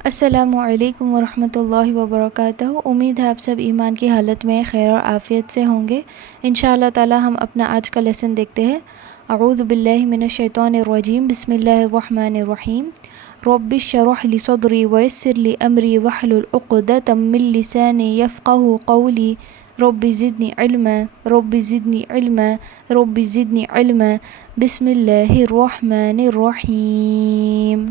السلام علیکم ورحمۃ اللہ وبرکاتہ۔ امید ہے آپ سب ایمان کی حالت میں خیر اور عافیت سے ہوں گے۔ انشاءاللہ تعالی ہم اپنا آج کا لیسن دیکھتے ہیں۔ اعوذ باللہ من الشیطان الرجیم، بسم اللہ الرحمن الرحیم۔ رب اشرح لی صدری ویسر لی امری واحلل عقدۃ من لسانی یفقہوا قولی رب زدنی علما رب زدنی علما رب زدنی علما۔ بسم اللہ الرحمن الرحیم۔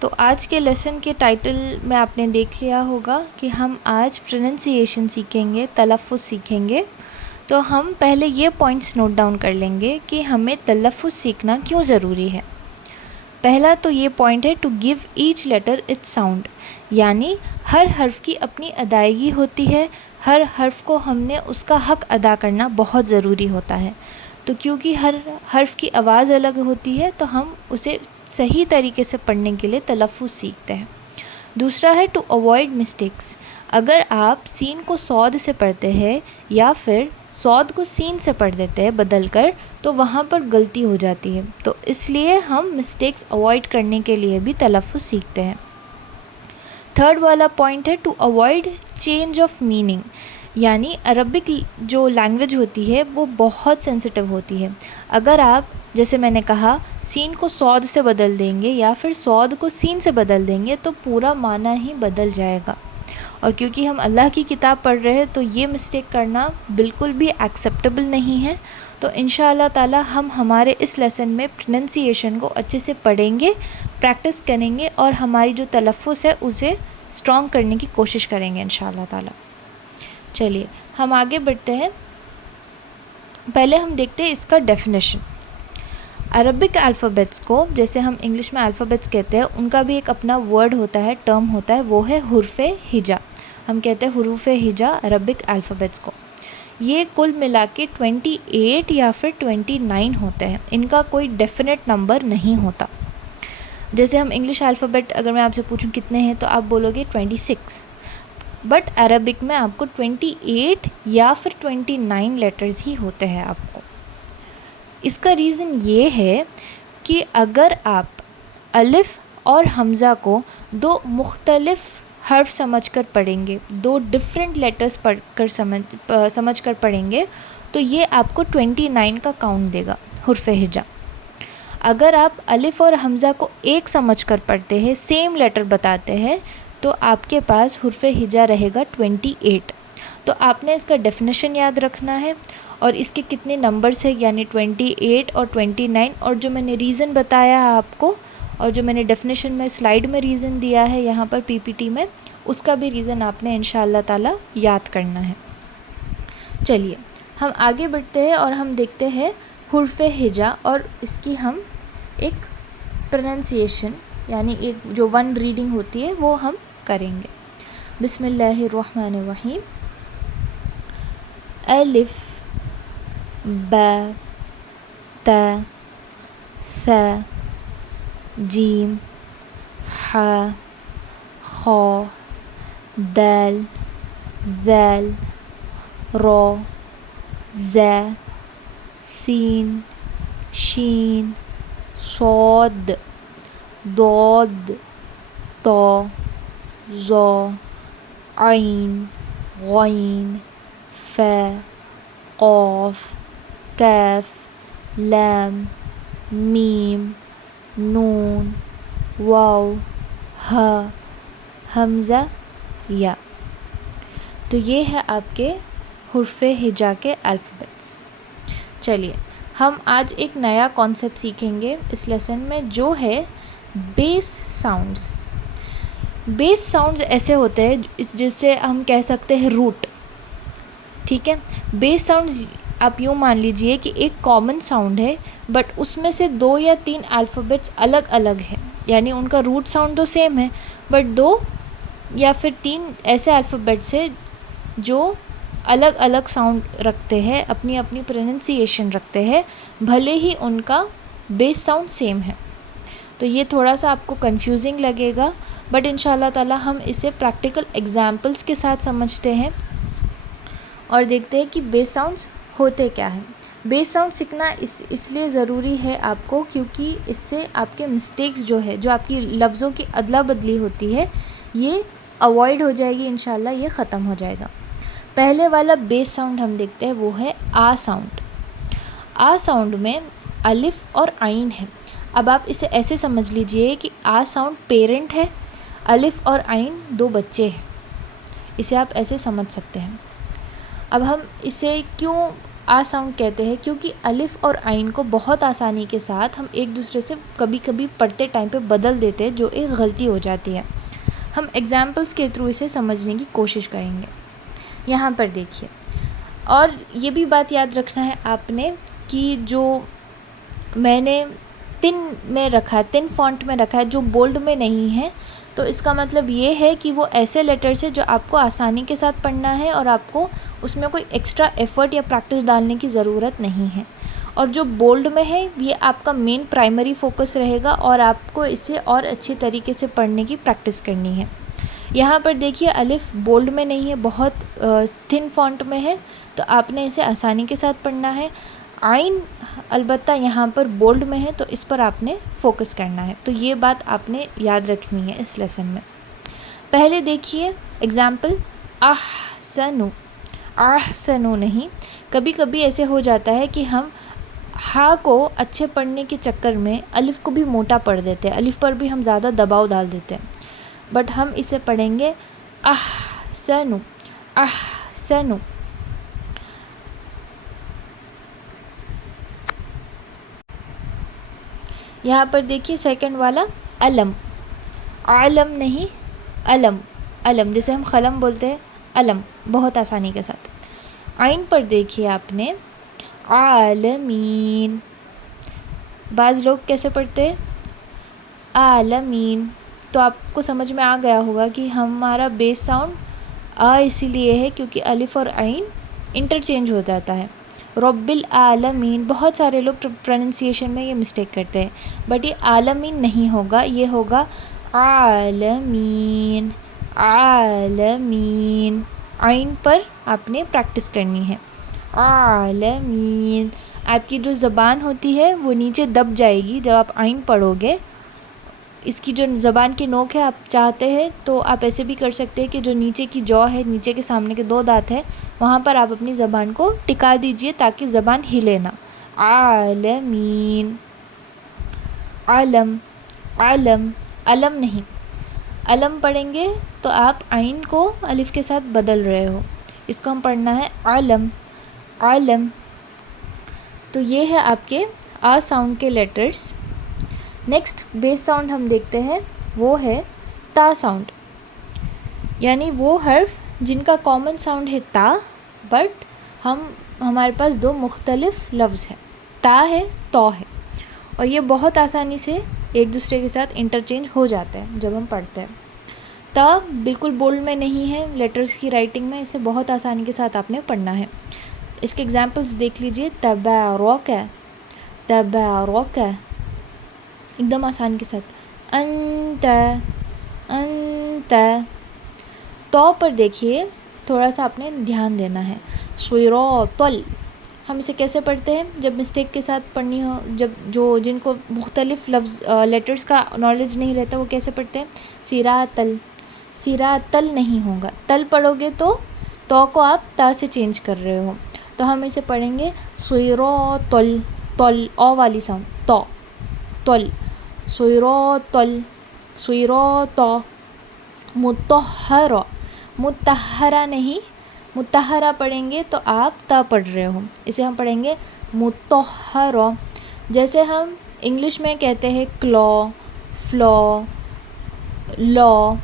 تو آج کے لیسن کے ٹائٹل میں آپ نے دیکھ لیا ہوگا کہ ہم آج پروننسیشن سیکھیں گے، تلفظ سیکھیں گے۔ تو ہم پہلے یہ پوائنٹس نوٹ ڈاؤن کر لیں گے کہ ہمیں تلفظ سیکھنا کیوں ضروری ہے۔ پہلا تو یہ پوائنٹ ہے to give H letter its sound, یعنی ہر حرف کی اپنی ادائیگی ہوتی ہے، ہر حرف کو ہم نے اس کا حق ادا کرنا بہت ضروری ہوتا ہے۔ تو کیونکہ ہر حرف کی آواز الگ ہوتی ہے تو ہم اسے صحیح طریقے سے پڑھنے کے لیے تلفظ سیکھتے ہیں۔ دوسرا ہے ٹو اوائڈ مسٹیکس۔ اگر آپ سین کو صاد سے پڑھتے ہیں یا پھر صاد کو سین سے پڑھ دیتے ہیں بدل کر، تو وہاں پر غلطی ہو جاتی ہے، تو اس لیے ہم مسٹیکس اوائڈ کرنے کے لیے بھی تلفظ سیکھتے ہیں۔ تھرڈ والا پوائنٹ ہے to avoid change of meaning, یعنی عربک جو لینگویج ہوتی ہے وہ بہت سینسٹیو ہوتی ہے۔ اگر آپ جیسے میں نے کہا سین کو صاد سے بدل دیں گے یا پھر صاد کو سین سے بدل دیں گے تو پورا معنی ہی بدل جائے گا، اور کیونکہ ہم اللہ کی کتاب پڑھ رہے ہیں تو یہ مسٹیک کرنا بالکل بھی ایکسیپٹیبل نہیں ہے۔ تو انشاءاللہ تعالی ہم ہمارے اس لیسن میں پروننسیشن کو اچھے سے پڑھیں گے، پریکٹس کریں گے اور ہماری جو تلفظ ہے اسے اسٹرانگ کرنے کی کوشش کریں گے انشاءاللہ تعالی۔ چلیے ہم آگے بڑھتے ہیں۔ پہلے ہم دیکھتے ہیں اس کا ڈیفینیشن۔ عربک الفابیٹس کو جیسے ہم انگلش میں الفابیٹس کہتے ہیں، ان کا بھی ایک اپنا ورڈ ہوتا ہے، ٹرم ہوتا ہے، وہ ہے حروف ہجا۔ ہم کہتے ہیں حروف ہجا عربک الفابیٹس کو۔ یہ کل ملا کے 28 یا پھر 29 ہوتے ہیں، ان کا کوئی ڈیفینٹ نمبر نہیں ہوتا۔ جیسے ہم انگلش الفابیٹ اگر میں آپ سے پوچھوں کتنے ہیں تو آپ بولو گے 26، بٹ عربک میں آپ کو 28 یا پھر 29 لیٹرز ہی ہوتے ہیں آپ کو۔ اس کا ریزن یہ ہے کہ اگر آپ الف اور حمزہ کو دو مختلف حرف سمجھ کر پڑھیں گے، دو ڈفرینٹ لیٹرز پڑھ کر سمجھ کر پڑھیں گے تو یہ آپ کو 29 کا کاؤنٹ دے گا حرف ہجا۔ اگر آپ الف اور حمزہ کو ایک سمجھ کر پڑھتے ہیں، سیم لیٹر بتاتے ہیں، تو آپ کے پاس حرف ہجا رہے گا 28۔ تو آپ نے اس کا ڈیفینیشن یاد رکھنا ہے اور اس کے کتنے نمبرز ہیں، یعنی 28 اور 29، اور جو میں نے ریزن بتایا ہے آپ کو اور جو میں نے ڈیفینیشن میں سلائیڈ میں ریزن دیا ہے یہاں پر پی پی ٹی میں، اس کا بھی ریزن آپ نے انشاءاللہ تعالی یاد کرنا ہے۔ چلیے ہم آگے بڑھتے ہیں اور ہم دیکھتے ہیں حرف ہجا اور اس کی ہم ایک پروننسیشن یعنی ایک جو ون ریڈنگ ہوتی ہے وہ ہم کریں گے۔ بسم اللہ الرحمن الرحیم۔ الف با تا ثا جیم ح خ دال ذال را ذا سین شین صاد ضاد طا ظا عین غین فا قاف کاف لام میم نون واو ہا حمزہ یا۔ تو یہ ہے آپ کے حرف ہجا کے الفابیٹس۔ چلیے ہم آج ایک نیا کانسیپٹ سیکھیں گے اس لیسن میں، جو ہے بیس ساؤنڈز۔ بیس ساؤنڈز ایسے ہوتے ہیں جس سے ہم کہہ سکتے ہیں روٹ، ٹھیک ہے۔ بیس ساؤنڈز آپ یوں مان لیجئے کہ ایک کامن ساؤنڈ ہے، بٹ اس میں سے 2 یا 3 الفابیٹس الگ الگ ہیں، یعنی ان کا روٹ ساؤنڈ تو سیم ہے، بٹ 2 یا پھر 3 ایسے الفابیٹس ہیں جو الگ الگ ساؤنڈ رکھتے ہیں، اپنی اپنی پروننسیشن رکھتے ہیں، بھلے ہی ان کا بیس ساؤنڈ سیم ہے۔ تو یہ تھوڑا سا آپ کو کنفیوزنگ لگے گا، بٹ انشاءاللہ تعالی ہم اسے پریکٹیکل ایگزامپلس کے ساتھ سمجھتے ہیں اور دیکھتے ہیں کہ بیس ساؤنڈس ہوتے کیا ہیں۔ بیس ساؤنڈ سیکھنا اس لیے ضروری ہے آپ کو کیونکہ اس سے آپ کے مسٹیکس جو ہے، جو آپ کی لفظوں کی ادلا بدلی ہوتی ہے، یہ اوائڈ ہو جائے گی، انشاءاللہ یہ ختم ہو جائے گا۔ پہلے والا بیس ساؤنڈ ہم دیکھتے ہیں، وہ ہے آ ساؤنڈ۔ آ ساؤنڈ میں الف اور عین ہے۔ اب آپ اسے ایسے سمجھ لیجئے کہ آ ساؤنڈ پیرنٹ ہے، الف اور عین دو بچے ہیں، اسے آپ ایسے سمجھ سکتے ہیں۔ اب ہم اسے کیوں آ ساؤنڈ کہتے ہیں؟ کیونکہ الف اور عین کو بہت آسانی کے ساتھ ہم ایک دوسرے سے کبھی کبھی پڑھتے ٹائم پہ بدل دیتے ہیں، جو ایک غلطی ہو جاتی ہے۔ ہم ایگزامپلس کے تھرو اسے سمجھنے کی کوشش کریں گے۔ یہاں پر دیکھیے، اور یہ بھی بات یاد رکھنا ہے آپ نے کہ جو میں نے تن میں رکھا، تن فونٹ میں رکھا ہے، جو بولڈ میں نہیں ہے، تو اس کا مطلب یہ ہے کہ وہ ایسے لیٹرز ہیں جو آپ کو آسانی کے ساتھ پڑھنا ہے اور آپ کو اس میں کوئی ایکسٹرا ایفرٹ یا پریکٹس ڈالنے کی ضرورت نہیں ہے۔ اور جو بولڈ میں ہے، یہ آپ کا مین پرائمری فوکس رہے گا اور آپ کو اسے اور اچھی طریقے سے پڑھنے کی پریکٹس کرنی ہے۔ یہاں پر دیکھیے الف بولڈ میں نہیں ہے، بہت تھن فونٹ میں ہے، تو آپ نے اسے آسانی کے ساتھ پڑھنا ہے۔ عین البتہ یہاں پر بولڈ میں ہے، تو اس پر آپ نے فوکس کرنا ہے۔ تو یہ بات آپ نے یاد رکھنی ہے اس لیسن میں۔ پہلے دیکھیے ایگزامپل، احسنو، احسنو نہیں، کبھی کبھی ایسے ہو جاتا ہے کہ ہم ہا کو اچھے پڑھنے کے چکر میں الف کو بھی موٹا پڑھ دیتے ہیں، الف پر بھی ہم زیادہ دباؤ ڈال دیتے ہیں، بٹ ہم اسے پڑھیں گے احسنو، احسنو۔ یہاں پر دیکھیے سیکنڈ والا علم، علم نہیں، علم، علم جیسے ہم قلم بولتے ہیں، علم، بہت آسانی کے ساتھ۔ عین پر دیکھیے آپ نے عالمین، بعض لوگ کیسے پڑھتے ہیں؟ عالمین۔ تو آپ کو سمجھ میں آ گیا ہوگا کہ ہمارا بیس ساؤنڈ آ اسی لیے ہے کیونکہ الف اور عین انٹرچینج ہو جاتا ہے۔ رب العالمین، بہت سارے لوگ پروننسیشن میں یہ مسٹیک کرتے ہیں، بٹ یہ عالمین نہیں ہوگا، یہ ہوگا عالمین، عالمین۔ عین پر آپ نے پریکٹس کرنی ہے، عالمین۔ آپ کی جو زبان ہوتی ہے وہ نیچے دب جائے گی جب آپ عین پڑھو گے۔ اس کی جو زبان کی نوک ہے، آپ چاہتے ہیں تو آپ ایسے بھی کر سکتے ہیں کہ جو نیچے کی جو ہے، نیچے کے سامنے کے دو دانت ہے، وہاں پر آپ اپنی زبان کو ٹکا دیجئے تاکہ زبان ہلے نہ۔ عالمین، علم، علم، علم نہیں، علم پڑھیں گے تو آپ عین کو الف کے ساتھ بدل رہے ہو، اس کو ہم پڑھنا ہے علم، علم۔ تو یہ ہے آپ کے آ ساؤنڈ کے لیٹرز۔ نیکسٹ بیس ساؤنڈ ہم دیکھتے ہیں، وہ ہے تا ساؤنڈ، یعنی وہ حرف جن کا کامن ساؤنڈ ہے تا، بٹ ہمارے پاس دو مختلف لفظ ہیں، تا ہے، تو ہے، اور یہ بہت آسانی سے ایک دوسرے کے ساتھ انٹرچینج ہو جاتا ہے جب ہم پڑھتے ہیں۔ تا بالکل بولڈ میں نہیں ہے لیٹرز کی رائٹنگ میں، اسے بہت آسانی کے ساتھ آپ نے پڑھنا ہے۔ اس کے ایگزامپلس دیکھ لیجئے، تبارک، تبارک، ایک دم آسانی کے ساتھ، انت، انت۔ تو پر دیکھیے تھوڑا سا آپ نے دھیان دینا ہے، صراطل، ہم اسے کیسے پڑھتے ہیں جب مسٹیک کے ساتھ پڑھنی ہو، جب جن کو مختلف لفظ لیٹرز کا نالج نہیں رہتا وہ کیسے پڑھتے ہیں؟ صراطل، صراطل نہیں ہوگا، تل پڑھو گے تو کو آپ تا سے چینج کر رہے ہو، تو ہم اسے پڑھیں گے صراطل، تل، او والی ساؤنڈ، تو، تل، صراطل، صراط۔ مطہرہ، مطہرہ نہیں، مطہرہ پڑھیں گے تو آپ تا پڑھ رہے ہو، اسے ہم پڑھیں گے مطہرہ۔ جیسے ہم انگلش میں کہتے ہیں کلو، فلو، لو،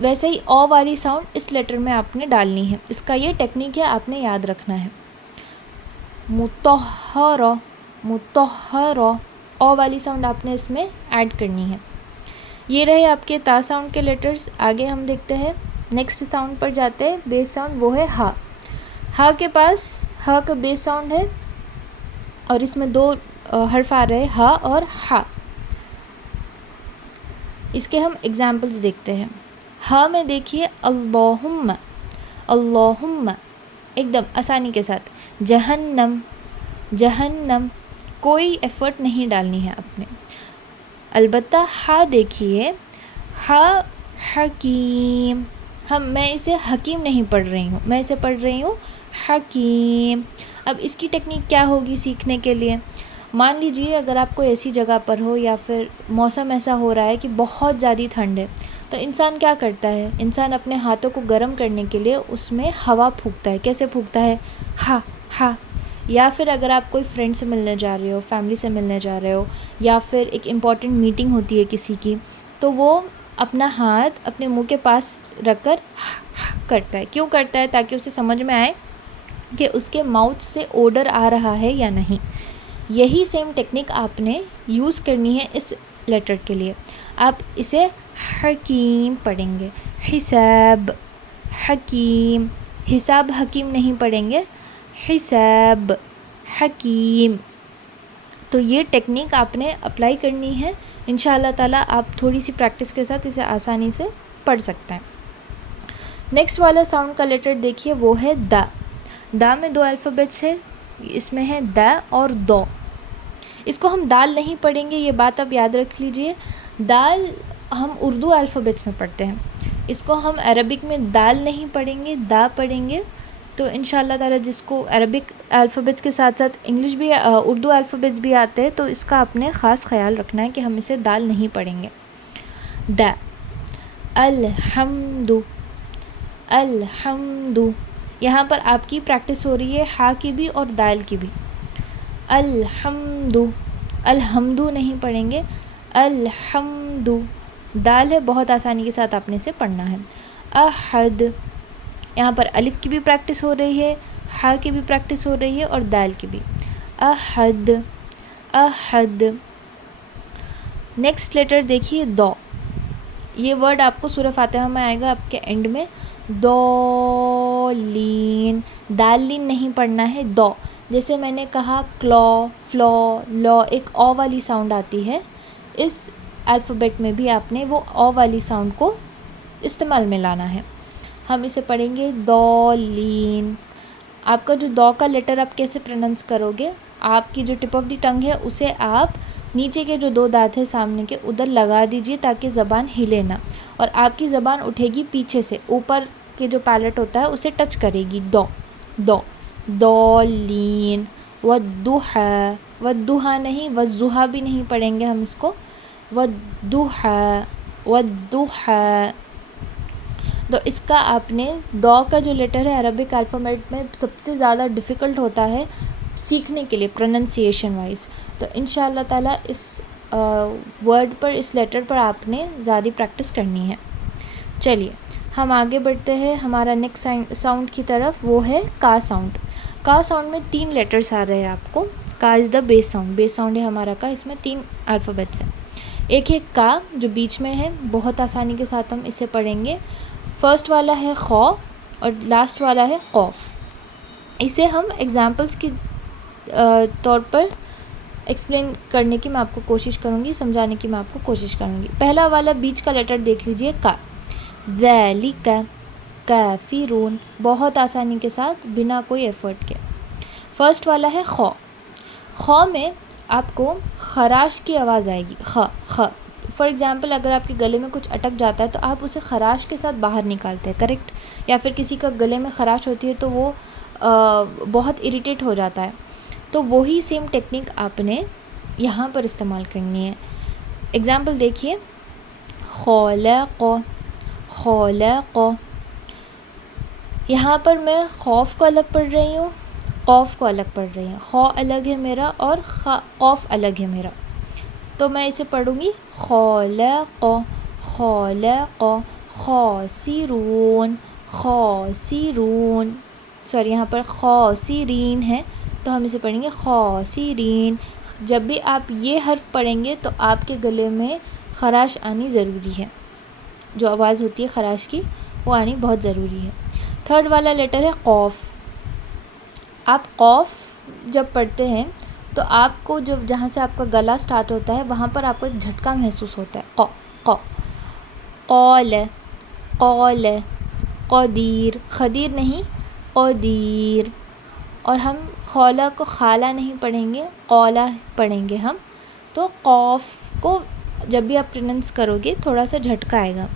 ویسے ہی او والی ساؤنڈ اس لیٹر میں آپ نے ڈالنی ہے، اس کا یہ ٹیکنیک ہے، آپ نے یاد رکھنا ہے۔ مطہرہ، مطہرہ، او والی ساؤنڈ آپ نے اس میں ایڈ کرنی ہے۔ یہ رہے آپ کے تا ساؤنڈ کے لیٹرز۔ آگے ہم دیکھتے ہیں، نیکسٹ ساؤنڈ پر جاتے ہیں، بیس ساؤنڈ، وہ ہے ہا۔ ہا کے پاس، ہا کا بیس ساؤنڈ ہے اور اس میں دو حرف آ رہے ہیں، ہا اور ہا۔ اس کے ہم ایگزامپلس دیکھتے ہیں۔ ہا میں دیکھیے اللہم، اللہم، ایک دم آسانی کے ساتھ، جہنم، جہنم، کوئی ایفرٹ نہیں ڈالنی ہے آپ نے. البتہ ہا دیکھیے، ہا حکیم، میں اسے حکیم نہیں پڑھ رہی ہوں، میں اسے پڑھ رہی ہوں حکیم. اب اس کی ٹیکنیک کیا ہوگی سیکھنے کے لیے؟ مان لیجیے اگر آپ کوئی ایسی جگہ پر ہو یا پھر موسم ایسا ہو رہا ہے کہ بہت زیادہ ٹھنڈ ہے، تو انسان کیا کرتا ہے؟ انسان اپنے ہاتھوں کو گرم کرنے کے لیے اس میں ہوا پھونکتا ہے. کیسے پھونکتا ہے؟ ہا ہا. یا پھر اگر آپ کوئی فرینڈ سے ملنے جا رہے ہو، فیملی سے ملنے جا رہے ہو، یا پھر ایک امپورٹنٹ میٹنگ ہوتی ہے کسی کی، تو وہ اپنا ہاتھ اپنے منہ کے پاس رکھ کر کرتا ہے. کیوں کرتا ہے؟ تاکہ اسے سمجھ میں آئے کہ اس کے ماؤتھ سے اوڈر آ رہا ہے یا نہیں. یہی سیم ٹیکنیک آپ نے یوز کرنی ہے اس لیٹر کے لیے. آپ اسے حکیم پڑھیں گے، حساب حکیم، حساب حکیم نہیں پڑھیں گے، حساب حکیم. تو یہ ٹیکنیک آپ نے اپلائی کرنی ہے. انشاءاللہ تعالیٰ آپ تھوڑی سی پریکٹس کے ساتھ اسے آسانی سے پڑھ سکتے ہیں. نیکسٹ والا ساؤنڈ کا لیٹر دیکھیے، وہ ہے دا. دا میں 2 الفابیٹس ہے، اس میں ہے دا اور دو. اس کو ہم دال نہیں پڑھیں گے، یہ بات آپ یاد رکھ لیجئے. دال ہم اردو الفابیٹس میں پڑھتے ہیں، اس کو ہم عربک میں دال نہیں پڑھیں گے، دا پڑھیں گے. تو انشاءاللہ تعالیٰ جس کو عربک الفابیٹس کے ساتھ ساتھ انگلش بھی اردو الفابیٹس بھی آتے ہیں، تو اس کا اپنے خاص خیال رکھنا ہے کہ ہم اسے دال نہیں پڑھیں گے. دا، الحمد، الحمد. یہاں پر آپ کی پریکٹس ہو رہی ہے ہا کی بھی اور دال کی بھی. الحمد، الحمد نہیں پڑھیں گے، الحمد. دال ہے، بہت آسانی کے ساتھ آپ نے اسے پڑھنا ہے. احد، یہاں پر الف کی بھی پریکٹس ہو رہی ہے، ہا کی بھی پریکٹس ہو رہی ہے اور دال کی بھی. احد، احد. نیکسٹ لیٹر دیکھیے دو. یہ ورڈ آپ کو سورہ فاتحہ میں آئے گا آپ کے اینڈ میں. دولین، دالین نہیں پڑھنا ہے، دو. جیسے میں نے کہا کلو، فلو، لو، ایک او والی ساؤنڈ آتی ہے، اس الفابیٹ میں بھی آپ نے وہ او والی ساؤنڈ کو استعمال میں لانا ہے. ہم اسے پڑھیں گے دولین. آپ کا جو دو کا لیٹر آپ کیسے پروننس کرو گے؟ آپ کی جو ٹپ آف دی ٹنگ ہے اسے آپ نیچے کے جو 2 دانت ہیں سامنے کے ادھر لگا دیجئے تاکہ زبان ہلے نہ، اور آپ کی زبان اٹھے گی پیچھے سے، اوپر کے جو پیلٹ ہوتا ہے اسے ٹچ کرے گی. دو، دو، دولین. والضحیٰ، والضحیٰ نہیں، والضحیٰ بھی نہیں پڑھیں گے ہم اس کو، والضحیٰ، والضحیٰ. تو اس کا آپ نے دو کا جو لیٹر ہے عربک الفابیٹ میں سب سے زیادہ ڈیفیکلٹ ہوتا ہے سیکھنے کے لیے پروننسیشن وائز. تو انشاءاللہ تعالیٰ اس ورڈ پر، اس لیٹر پر آپ نے زیادہ پریکٹس کرنی ہے. چلیے ہم آگے بڑھتے ہیں ہمارا نیکسٹ ساؤنڈ کی طرف، وہ ہے کا ساؤنڈ. کا ساؤنڈ میں 3 لیٹرز آ رہے ہیں آپ کو. کا از دا بیس ساؤنڈ، بیس ساؤنڈ ہے ہمارا کا. اس میں 3 الفابیٹس ہیں. ایک ہے کا جو بیچ میں ہے، بہت آسانی کے ساتھ ہم اسے پڑھیں گے. فرسٹ والا ہے خو اور لاسٹ والا ہے قوف. اسے ہم ایگزامپلس کی طور پر ایکسپلین کرنے کی میں آپ کو کوشش کروں گی، سمجھانے کی میں آپ کو کوشش کروں گی. پہلا والا بیچ کا لیٹر دیکھ لیجئے، کا. ذالک کافرون، بہت آسانی کے ساتھ بنا کوئی ایفرٹ کے. فرسٹ والا ہے خو. خو میں آپ کو خراش کی آواز آئے گی، خ خ. فار ایگزامپل اگر آپ کے گلے میں کچھ اٹک جاتا ہے تو آپ اسے خراش کے ساتھ باہر نکالتے ہیں، کریکٹ؟ یا پھر کسی کا گلے میں خراش ہوتی ہے تو وہ بہت اریٹیٹ ہو جاتا ہے، تو وہی سیم ٹیکنیک آپ نے یہاں پر استعمال کرنی ہے. ایگزامپل دیکھیے، خلق، خلق. یہاں پر میں خوف کو الگ پڑھ رہی ہوں، قوف کو الگ پڑھ رہی ہوں. خو الگ ہے میرا اور قوف الگ ہے میرا. تو میں اسے پڑھوں گی خلق، خلق. خاسرون، خاسرون. سوری، یہاں پر خاسرین ہے تو ہم اسے پڑھیں گے خاسرین. جب بھی آپ یہ حرف پڑھیں گے تو آپ کے گلے میں خراش آنی ضروری ہے، جو آواز ہوتی ہے خراش کی وہ آنی بہت ضروری ہے. تھرڈ والا لیٹر ہے قوف. آپ قوف جب پڑھتے ہیں تو آپ کو جہاں سے آپ کا گلا سٹارٹ ہوتا ہے وہاں پر آپ کو ایک جھٹکا محسوس ہوتا ہے. قو، قو. قول، قول. قدیر، خدیر نہیں، قدیر. اور ہم خولا کو خالہ نہیں پڑھیں گے، قولا پڑھیں گے ہم. تو قوف کو جب بھی آپ پروننس کرو گے تھوڑا سا جھٹکا آئے گا.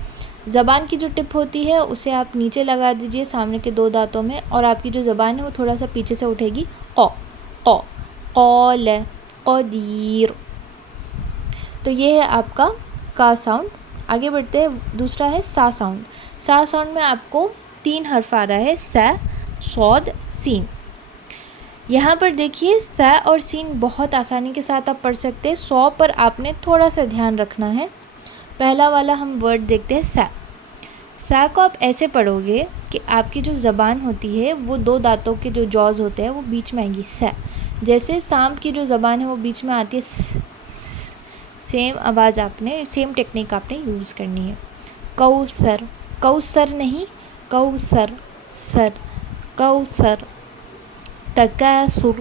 زبان کی جو ٹپ ہوتی ہے اسے آپ نیچے لگا دیجئے سامنے کے 2 دانتوں میں، اور آپ کی جو زبان ہے وہ تھوڑا سا پیچھے سے اٹھے گی. قو قول قدیر. تو یہ ہے آپ کا ساؤنڈ. آگے بڑھتے ہیں. دوسرا ہے سا ساؤنڈ. سا ساؤنڈ میں آپ کو 3 حرف آ رہا ہے، س، صاد، سین. یہاں پر دیکھیے س اور سین بہت آسانی کے ساتھ آپ پڑھ سکتے ہیں. 100 پر آپ نے تھوڑا سا دھیان رکھنا ہے. پہلا والا ہم ورڈ دیکھتے ہیں سا. سا کو آپ ایسے پڑھو گے کہ آپ کی جو زبان ہوتی ہے وہ 2 دانتوں کے جو جوز ہوتے ہیں وہ بیچ میں آئیں گی. سا جیسے سانپ کی جو زبان ہے وہ بیچ میں آتی ہے، سیم آواز آپ نے، سیم ٹیکنیک آپ نے یوز کرنی ہے. کوثر، کوثر نہیں، کوثر، سر، کوثر. تکاثر،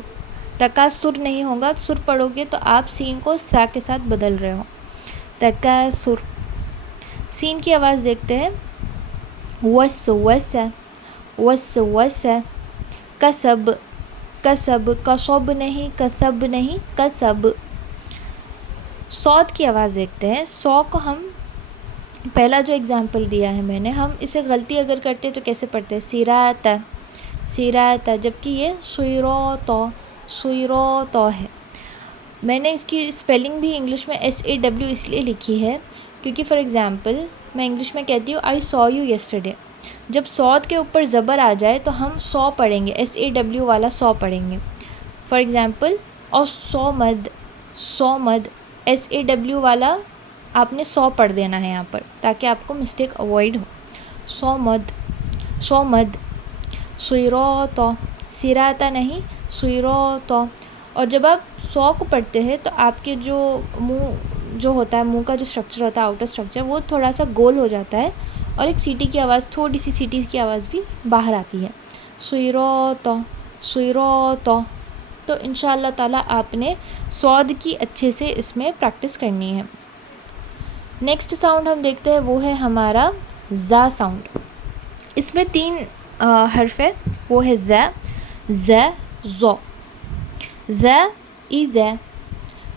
تکاثر نہیں ہوگا، سر پڑھو گے تو آپ سین کو سا کے ساتھ بدل رہے ہو. تکاثر. سین کی آواز دیکھتے ہیں. وسوس، وسوس. کسب، کسب، کسب نہیں، کسب نہیں، کسب. صاد کی آواز دیکھتے ہیں. سو کو ہم پہلا جو اگزامپل دیا ہے میں نے، ہم اسے غلطی اگر کرتے تو کیسے پڑھتے ہیں؟ سیرات، سیرات، جبکہ یہ سیروتو، سیروتو ہے. میں نے اس کی اسپیلنگ بھی انگلش میں SAW اس لیے لکھی ہے کیونکہ فار ایگزامپل میں انگلش میں کہتی ہوں آئی سو یو یسٹرڈے. جب صاد کے اوپر زبر آ جائے تو ہم سو پڑھیں گے، SAW والا سو پڑھیں گے. For example al Samad, Samad, SAW والا آپ نے 100 پڑھ دینا ہے یہاں پر تاکہ آپ کو مسٹیک اوائڈ ہو. صمد، صمد. سیروتو، سیراتا نہیں، سیروتو. اور جب آپ 100 کو پڑھتے ہیں تو آپ کے جو منہ جو ہوتا ہے، منہ کا جو اسٹرکچر ہوتا ہے، آؤٹر اسٹرکچر، وہ تھوڑا سا گول ہو جاتا ہے اور ایک سیٹی کی آواز، تھوڑی سی سیٹی کی آواز بھی باہر آتی ہے. سیروتو، سیروتو. تو انشاءاللہ تعالیٰ آپ نے صاد کی اچھے سے اس میں پریکٹس کرنی ہے. نیکسٹ ساؤنڈ ہم دیکھتے ہیں، وہ ہے ہمارا زا ساؤنڈ. اس میں 3 حرف ہے، وہ ہے ز، ز، زو. ز ای ز.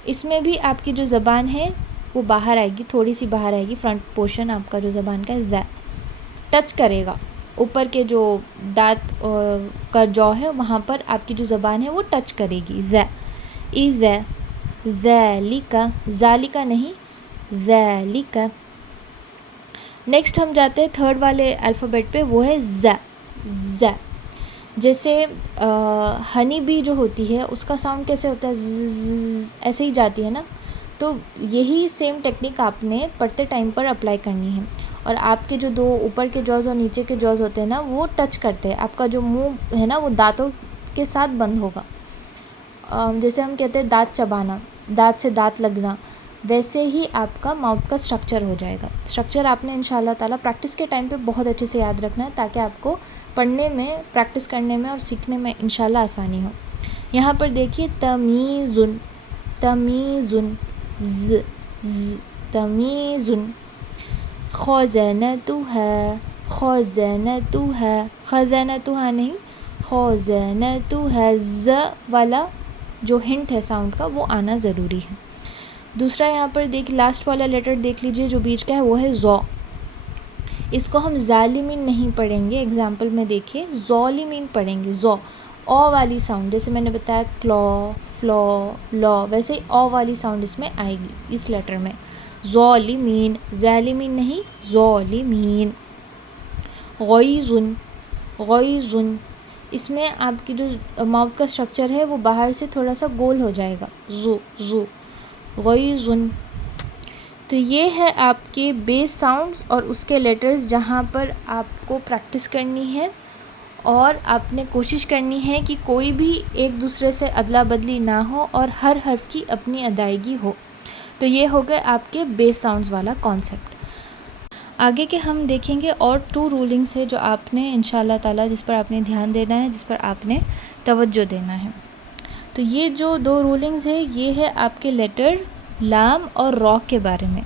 اس میں بھی آپ کی جو زبان ہے وہ باہر آئے گی، تھوڑی سی باہر آئے گی. فرنٹ پورشن آپ کا جو زبان کا ز ٹچ کرے گا، اوپر کے جو دانت کا جو ہے وہاں پر آپ کی جو زبان ہے وہ ٹچ کرے گی. ز ای ز. ذالکا، ذالکا نہیں، ذالکا. نیکسٹ ہم جاتے ہیں 3rd والے الفابیٹ پہ، وہ ہے ز. ز جیسے ہنی بی جو ہوتی ہے اس کا ساؤنڈ کیسے ہوتا ہے؟ ایسے ہی جاتی ہے نا. تو یہی سیم ٹیکنیک آپ نے پڑھتے ٹائم پر اپلائی کرنی ہے. اور آپ کے جو 2 اوپر کے جوز اور نیچے کے جوز ہوتے ہیں نا وہ ٹچ کرتے ہیں. آپ کا جو منہ ہے نا وہ دانتوں کے ساتھ بند ہوگا. جیسے ہم کہتے ہیں دانت چبانا، دانت سے دانت لگنا، ویسے ہی آپ کا ماؤتھ کا اسٹرکچر ہو جائے گا. اسٹرکچر آپ نے انشاءاللہ تعالیٰ پریکٹس کے ٹائم پہ بہت اچھے سے یاد رکھنا ہے تاکہ آپ کو پڑھنے میں، پریکٹس کرنے میں اور سیکھنے میں انشاءاللہ آسانی ہو. یہاں پر دیکھیے تمیزن، تمیزن، ز، ز، تمیزن. خزانتها، خزانتها، خزانتها نہیں، خزانتها. ز والا جو ہنٹ ہے ساؤنڈ کا وہ آنا ضروری ہے. دوسرا یہاں پر دیکھ، لاسٹ والا لیٹر دیکھ لیجئے جو بیچ کا ہے، وہ ہے زو. اس کو ہم ظالمین نہیں پڑھیں گے. ایگزامپل میں دیکھیے ظالمین پڑھیں گے. زو او والی ساؤنڈ، جیسے میں نے بتایا کلو، فلو، لو، ویسے ہی او والی ساؤنڈ اس میں آئے گی اس لیٹر میں. ظالمین، ظالمین نہیں، ظالمین. غیظن، غیظن. اس میں آپ کی جو ماؤتھ کا اسٹرکچر ہے وہ باہر سے تھوڑا سا گول ہو جائے گا. زو، زو، غیظن. تو یہ ہے آپ کے بیس ساؤنڈز اور اس کے لیٹرز جہاں پر آپ کو پریکٹس کرنی ہے اور آپ نے کوشش کرنی ہے کہ کوئی بھی ایک دوسرے سے ادلا بدلی نہ ہو اور ہر حرف کی اپنی ادائیگی ہو. تو یہ ہو گئے آپ کے بیس ساؤنڈز والا کانسیپٹ. آگے کے ہم دیکھیں گے اور 2 رولنگس ہے جو آپ نے انشاءاللہ تعالیٰ جس پر آپ نے دھیان دینا ہے، جس پر آپ نے توجہ دینا ہے. تو یہ جو 2 رولنگز ہے یہ ہے آپ کے لیٹر لام اور را کے بارے میں.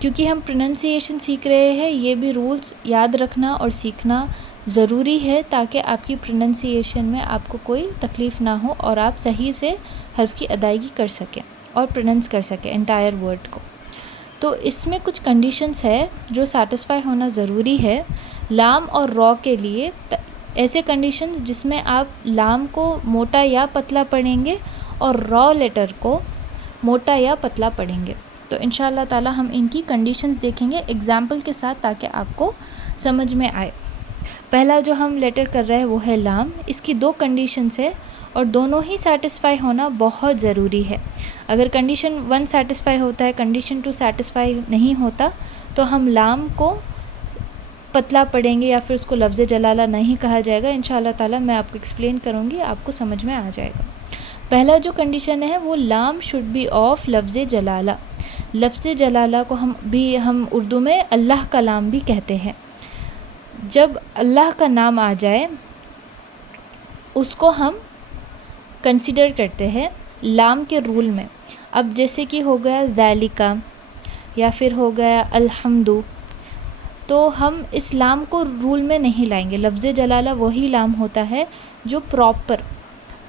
کیونکہ ہم پروننسیشن سیکھ رہے ہیں، یہ بھی رولز یاد رکھنا اور سیکھنا ضروری ہے تاکہ آپ کی پروننسیشن میں آپ کو کوئی تکلیف نہ ہو اور آپ صحیح سے حرف کی ادائیگی کر سکیں اور پروننس کر سکیں انٹائر ورڈ کو. تو اس میں کچھ کنڈیشنز ہے جو سیٹسفائی ہونا ضروری ہے لام اور را کے لیے. ایسے کنڈیشنز جس میں آپ لام کو موٹا یا پتلا پڑھیں گے اور را لیٹر کو موٹا یا پتلا پڑھیں گے. تو انشاءاللہ تعالی ہم ان کی کنڈیشنز دیکھیں گے ایگزامپل کے ساتھ تاکہ آپ کو سمجھ میں آئے. پہلا جو ہم لیٹر کر رہے ہیں وہ ہے لام. اس کی 2 کنڈیشنز ہے اور دونوں ہی سیٹسفائی ہونا بہت ضروری ہے. اگر کنڈیشن 1 سیٹسفائی ہوتا ہے کنڈیشن 2 سیٹسفائی نہیں ہوتا تو ہم لام کو پتلا پڑھیں گے یا پھر اس کو لفظ جلالہ نہیں کہا جائے گا. انشاءاللہ تعالی میں آپ کو ایکسپلین کروں گی, آپ کو سمجھ میں آ جائے گا. پہلا جو کنڈیشن ہے وہ لام شوڈ بی آف لفظ جلالہ. لفظ جلالہ کو ہم اردو میں اللہ کا لام بھی کہتے ہیں. جب اللہ کا نام آ جائے اس کو ہم کنسیڈر کرتے ہیں لام کے رول میں. اب جیسے کہ ہو گیا ذالکا یا پھر ہو گیا الحمد, تو ہم اس لام کو رول میں نہیں لائیں گے. لفظ جلالہ وہی لام ہوتا ہے جو پراپر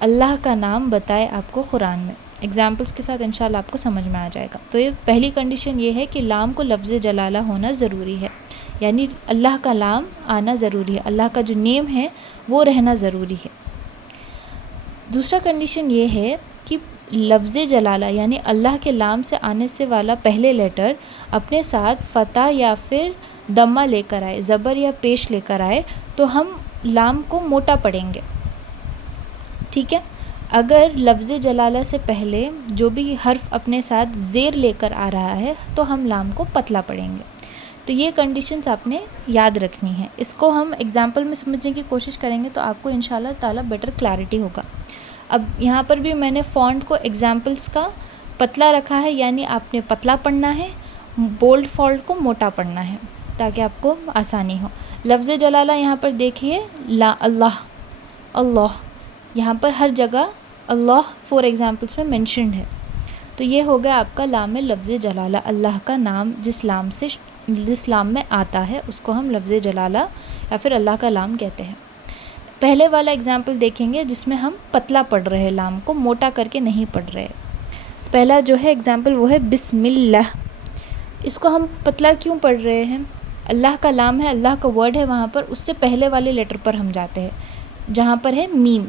اللہ کا نام بتائے آپ کو قرآن میں. ایگزامپلس کے ساتھ انشاءاللہ آپ کو سمجھ میں آ جائے گا. تو یہ پہلی کنڈیشن یہ ہے کہ لام کو لفظ جلالہ ہونا ضروری ہے, یعنی اللہ کا لام آنا ضروری ہے, اللہ کا جو نیم ہے وہ رہنا ضروری ہے. دوسرا کنڈیشن یہ ہے کہ لفظ جلالہ یعنی اللہ کے لام سے آنے سے والا پہلے لیٹر اپنے ساتھ فتح یا پھر دمہ لے کر آئے, زبر یا پیش لے کر آئے, تو ہم لام کو موٹا پڑھیں گے. ٹھیک ہے. اگر لفظ جلالہ سے پہلے جو بھی حرف اپنے ساتھ زیر لے کر آ رہا ہے تو ہم لام کو پتلا پڑھیں گے. تو یہ کنڈیشنز آپ نے یاد رکھنی ہے. اس کو ہم ایگزامپل میں سمجھنے کی کوشش کریں گے تو آپ کو انشاءاللہ تعالی بیٹر کلیئرٹی ہوگا. اب یہاں پر بھی میں نے فونٹ کو ایگزامپلس کا پتلا رکھا ہے, یعنی آپ نے پتلا پڑھنا ہے, بولڈ فونٹ کو موٹا پڑھنا ہے تاکہ آپ کو آسانی ہو. لفظ جلالہ یہاں پر دیکھیے لا اللہ اللہ, یہاں پر ہر جگہ اللہ فور ایگزامپلس میں مینشنڈ ہے. تو یہ ہو گیا آپ کا لام لفظ جلالہ. اللہ کا نام جس لام میں آتا ہے اس کو ہم لفظ جلالہ یا پھر اللہ کا لام کہتے ہیں. پہلے والا ایگزامپل دیکھیں گے جس میں ہم پتلا پڑھ رہے ہیں, لام کو موٹا کر کے نہیں پڑھ رہے. پہلا جو ہے ایگزامپل وہ ہے بسم اللہ. اس کو ہم پتلا کیوں پڑھ رہے ہیں؟ اللہ کا لام ہے, اللہ کا ورڈ ہے, وہاں پر اس سے پہلے والے لیٹر پر ہم جاتے ہیں جہاں پر ہے میم.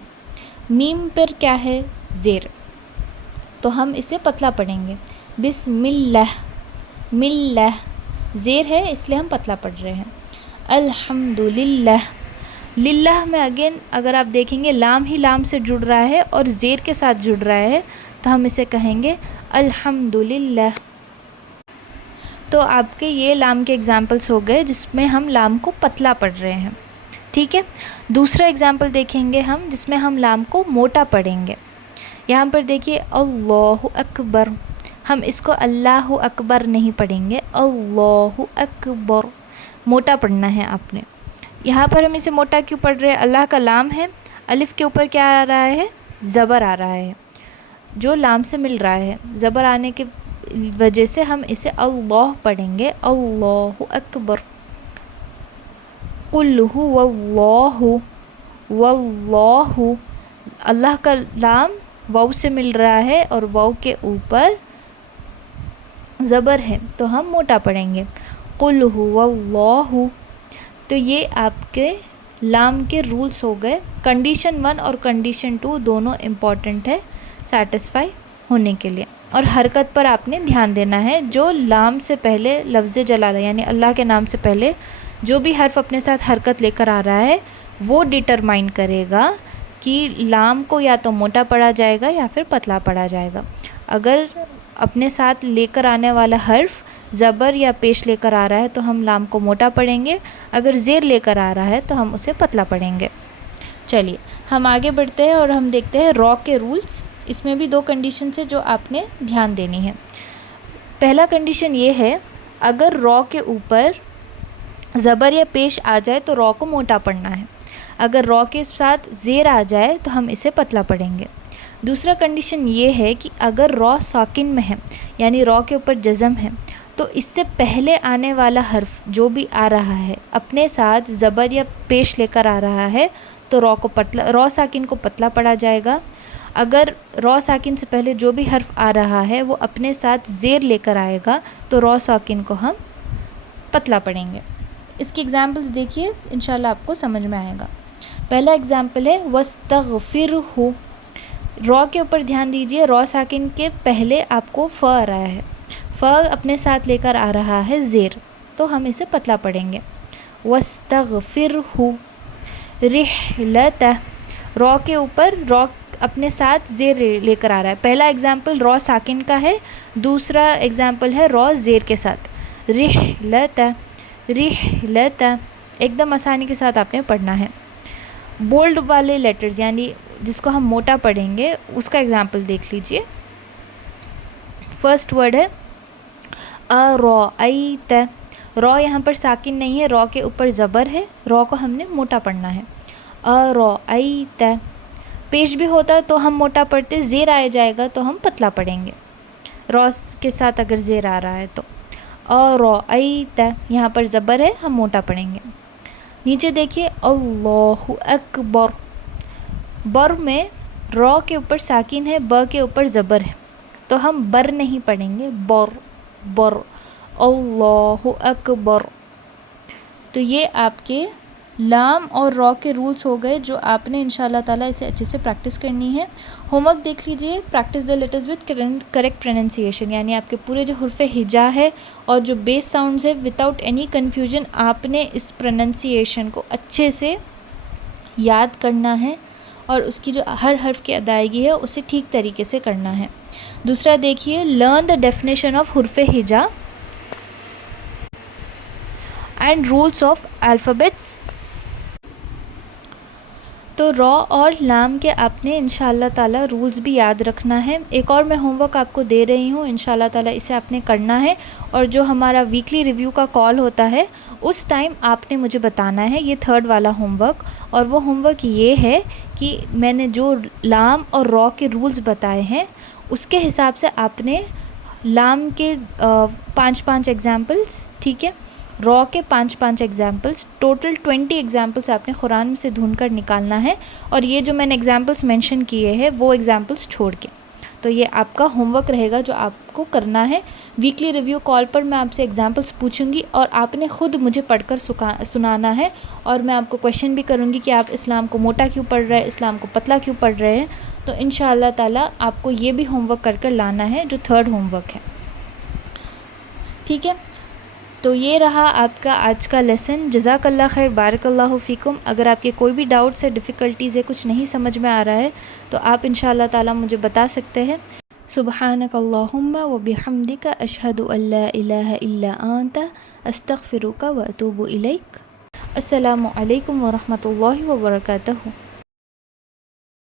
میم پر کیا ہے؟ زیر, تو ہم اسے پتلا پڑھیں گے. بسم اللہ ملہ, زیر ہے اس لیے ہم پتلا پڑھ رہے ہیں. الحمد للہ, للہ میں اگین اگر آپ دیکھیں گے لام ہی لام سے جڑ رہا ہے اور زیر کے ساتھ جڑ رہا ہے تو ہم اسے کہیں گے الحمد للہ. تو آپ کے یہ لام کے ایگزامپلس ہو گئے جس میں ہم لام کو پتلا پڑھ رہے ہیں. ٹھیک ہے. دوسرا ایگزامپل دیکھیں گے ہم جس میں ہم لام کو موٹا پڑھیں گے. یہاں پر دیکھیے اللہ اکبر, ہم اس کو اللہ اکبر نہیں پڑھیں گے, اللہ اکبر موٹا پڑھنا ہے آپ نے. یہاں پر ہم اسے موٹا کیوں پڑھ رہے ہیں؟ اللہ کا لام ہے, الف کے اوپر کیا آ رہا ہے؟ زبر آ رہا ہے جو لام سے مل رہا ہے. زبر آنے کی وجہ سے ہم اسے اللہ پڑھیں گے, اللہ اکبر. قل هو اللہ, واللہ, اللہ کا لام واو سے مل رہا ہے اور واو کے اوپر زبر ہے تو ہم موٹا پڑھیں گے قل هو اللہ. تو یہ آپ کے لام کے رولز ہو گئے. کنڈیشن 1 اور کنڈیشن 2 دونوں امپورٹنٹ ہے سیٹسفائی ہونے کے لیے, اور حرکت پر آپ نے دھیان دینا ہے. جو لام سے پہلے لفظ جلالہ یعنی اللہ کے نام سے پہلے جو بھی حرف اپنے ساتھ حرکت لے کر آ رہا ہے وہ ڈٹرمائن کرے گا کہ لام کو یا تو موٹا پڑھا جائے گا یا پھر پتلا پڑھا جائے گا. اگر اپنے ساتھ لے کر آنے والا حرف زبر یا پیش لے کر آ رہا ہے تو ہم لام کو موٹا پڑھیں گے, اگر زیر لے کر آ رہا ہے تو ہم اسے پتلا پڑھیں گے. چلیے ہم آگے بڑھتے ہیں اور ہم دیکھتے ہیں را کے رولز. اس میں بھی 2 کنڈیشنز ہیں جو آپ نے دھیان دینی ہے. پہلا کنڈیشن یہ ہے اگر را کے اوپر زبر یا پیش آ جائے تو را کو موٹا پڑھنا ہے, اگر را کے ساتھ زیر آ جائے تو ہم اسے پتلا پڑھیں گے. دوسرا کنڈیشن یہ ہے کہ اگر را ساکن میں ہے یعنی را کے اوپر جزم ہے تو اس سے پہلے آنے والا حرف جو بھی آ رہا ہے اپنے ساتھ زبر یا پیش لے کر آ رہا ہے تو را ساکن کو پتلا پڑھا جائے گا. اگر را ساکن سے پہلے جو بھی حرف آ رہا ہے وہ اپنے ساتھ زیر لے کر آئے گا تو را ساکن کو ہم پتلا پڑھیں گے. اس کی ایگزامپلس دیکھیے, انشاءاللہ آپ کو سمجھ میں آئے گا. پہلا ایگزامپل ہے وَاسْتَغْفِرْهُ. را کے اوپر دھیان دیجئے, را ساکن کے پہلے آپ کو ف آ رہا ہے, ف اپنے ساتھ لے کر آ رہا ہے زیر, تو ہم اسے پتلا پڑھیں گے. وَاسْتَغْفِرْهُ. رِحْلَتَهْ. را کے اوپر را اپنے ساتھ زیر لے کر آ رہا ہے. پہلا ایگزامپل را ساکن کا ہے, دوسرا ایگزامپل ہے را زیر کے ساتھ. رِحْلَتَهْ. رِحْلَتَهْ. ایک دم آسانی کے ساتھ آپ نے پڑھنا ہے. بولڈ والے لیٹرز یعنی جس کو ہم موٹا پڑھیں گے اس کا ایگزامپل دیکھ لیجئے. فرسٹ ورڈ ہے اَرَأَیْتَ. را یہاں پر ساکن نہیں ہے, را کے اوپر زبر ہے, را کو ہم نے موٹا پڑھنا ہے. اَرَأَیْتَ. پیش بھی ہوتا تو ہم موٹا پڑھتے, زیر آئے جائے گا تو ہم پتلا پڑھیں گے. را کے ساتھ اگر زیر آ رہا ہے تو اَرَأَیْتَ. یہاں پر زبر ہے, ہم موٹا پڑھیں گے. نیچے دیکھیے اللہ اکبر. بر میں را کے اوپر ساکن ہے, ب کے اوپر زبر ہے, تو ہم بر نہیں پڑھیں گے, بر بر. اللہ اکبر. تو یہ آپ کے لام اور را کے رولز ہو گئے جو آپ نے انشاءاللہ تعالیٰ اسے اچھے سے پریکٹس کرنی ہے. ہوم ورک دیکھ لیجئے, practice the letters with correct pronunciation, یعنی آپ کے پورے جو حرف ہجا ہے اور جو بیس ساؤنڈز ہے وداؤٹ اینی کنفیوژن آپ نے اس پروننسیشن کو اچھے سے یاد کرنا ہے اور اس کی جو ہر حرف کی ادائیگی ہے اسے ٹھیک طریقے سے کرنا ہے. دوسرا دیکھیے لرن دا ڈیفینیشن آف حرف ہجا اینڈ رولز آف الفابیٹس. تو را اور لام کے آپ نے انشاءاللہ تعالیٰ رولز بھی یاد رکھنا ہے. ایک اور میں ہوم ورک آپ کو دے رہی ہوں, انشاءاللہ تعالیٰ اسے آپ نے کرنا ہے, اور جو ہمارا ویکلی ریویو کا کال ہوتا ہے اس ٹائم آپ نے مجھے بتانا ہے. یہ تھرڈ والا ہوم ورک, اور وہ ہوم ورک یہ ہے کہ میں نے جو لام اور را کے رولز بتائے ہیں اس کے حساب سے آپ نے لام کے 5 ایگزامپلس, ٹھیک ہے, را کے 5 ایگزامپلس, ٹوٹل 20 ایگزامپلس آپ نے قرآن میں سے ڈھونڈ کر نکالنا ہے, اور یہ جو میں نے ایگزامپلس مینشن کیے ہیں وہ ایگزامپلس چھوڑ کے. تو یہ آپ کا ہوم ورک رہے گا جو آپ کو کرنا ہے. ویکلی ریویو کال پر میں آپ سے ایگزامپلس پوچھوں گی اور آپ نے خود مجھے پڑھ کر سنانا ہے, اور میں آپ کو کویشچن بھی کروں گی کہ آپ اسلام کو موٹا کیوں پڑھ رہے ہیں, اسلام کو پتلا کیوں پڑھ رہے ہیں. تو انشاءاللہ تعالیٰ آپ کو یہ بھی ہوم ورک کر کر لانا ہے جو تھرڈ ہوم ورک ہے, ٹھیک ہے. تو یہ رہا آپ کا آج کا لیسن. جزاک اللہ خیر, بارک اللہ فیکم. اگر آپ کے کوئی بھی ڈاؤٹس ہے, ڈیفیکلٹیز ہے, کچھ نہیں سمجھ میں آ رہا ہے تو آپ انشاءاللہ تعالیٰ مجھے بتا سکتے ہیں. سبحانک اللہم و بحمدک اشہد ان لا الہ الا انت استغفرک و اتوب الیک. السلام علیکم ورحمۃ اللہ وبرکاتہ.